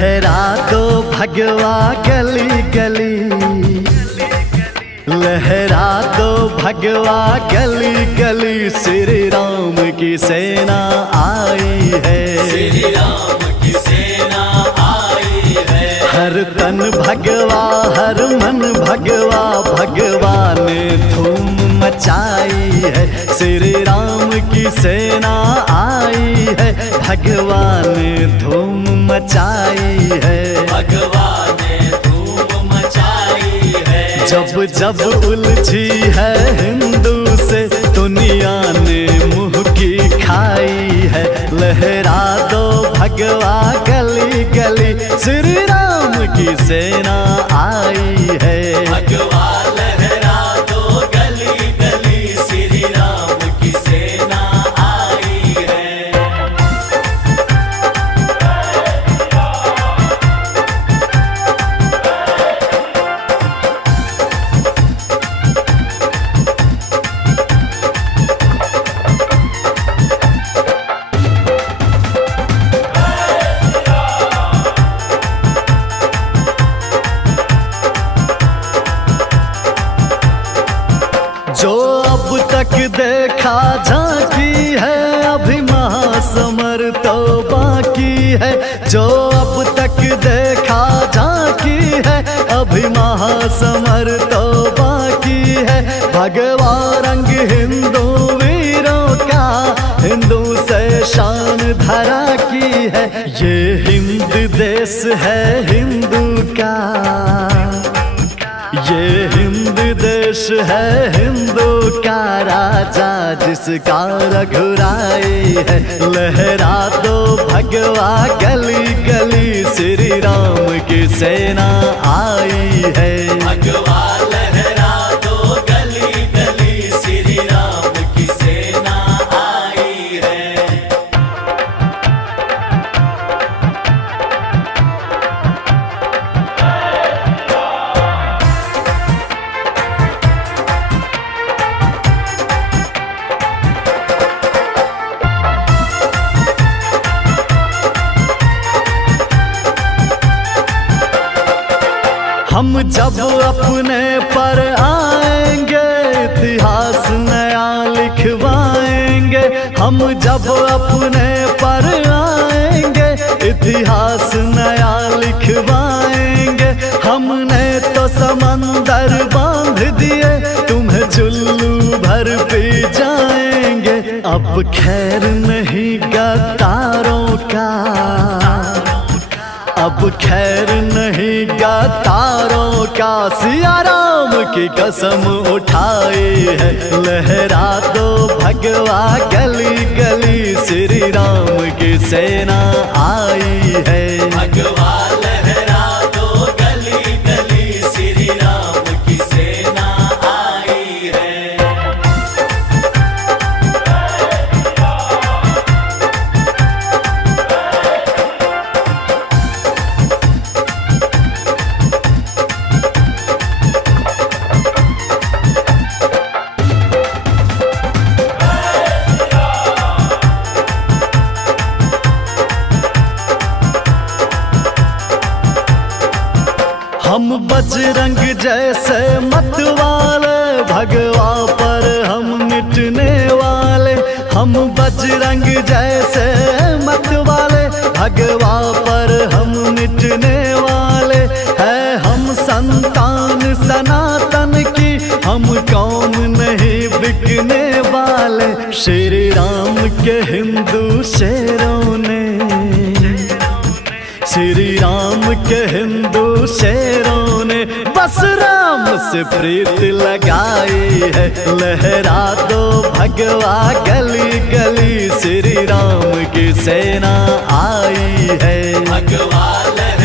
लहरा दो भगवा गली गली, लहरा दो भगवा गली गली, श्री राम की सेना आई है, श्री राम की सेना आई है। हर तन भगवा हर मन भगवा, भगवान ने धूम मचाई है, श्री राम की सेना आई है, भगवान ने धूम मचाई है, भगवान ने धूम मचाई है। जब जब उलझी है हिंदू से दुनिया ने मुंह की खाई है, लहरा दो भगवा गली गली, श्री राम की सेना आई है, भगवा लहरा दो गली गली, श्री राम की सेना आई है। जो अब तक देखा झांकी है, अभी महासमर तो बाकी है, जो अब तक देखा झांकी है, अभी महासमर तो बाकी है, भगवा रंग हिंदू वीरों का, हिंदू से शान धरा की है, ये हिंद देश है हिंदू का, ये हिंद देश है हिंदू का, राजा जिसका रघुराई है, लहरा दो भगवा गली गली, श्री राम की सेना आई है, भगवा लहरा दो गली गली, श्री राम की सेना आई है। हम जब अपने पर आएंगे, इतिहास नया लिखवाएंगे, हम जब अपने पर आएंगे, इतिहास नया लिखवाएंगे, हमने तो समंदर बांध दिए, तुम्हें चुल्लू भर पी जाएंगे, अब खैर नहीं गद्दारों का, अब खैर नहीं गद्दारों का, सिया राम की कसम उठाई है, लहरा दो भगवा गली गली, श्री राम की सेना आई है, भगवा लहरा दो गली गली, श्री राम की सेना आई है। हम बजरंग जैसे मतवाले, भगवा पर हम मिटने वाले, हम बजरंग जैसे मतवाले, भगवा पर हम मिटने वाले, है हम संतान सनातन की, हम कौम नहीं बिकने वाले, श्री राम के हिंदू शेरों ने, श्री राम के हिंदू शेरों ने, बस राम से प्रीत लगाई है, लहरा दो भगवा गली गली, श्री राम की सेना आई है, भगवा लहरा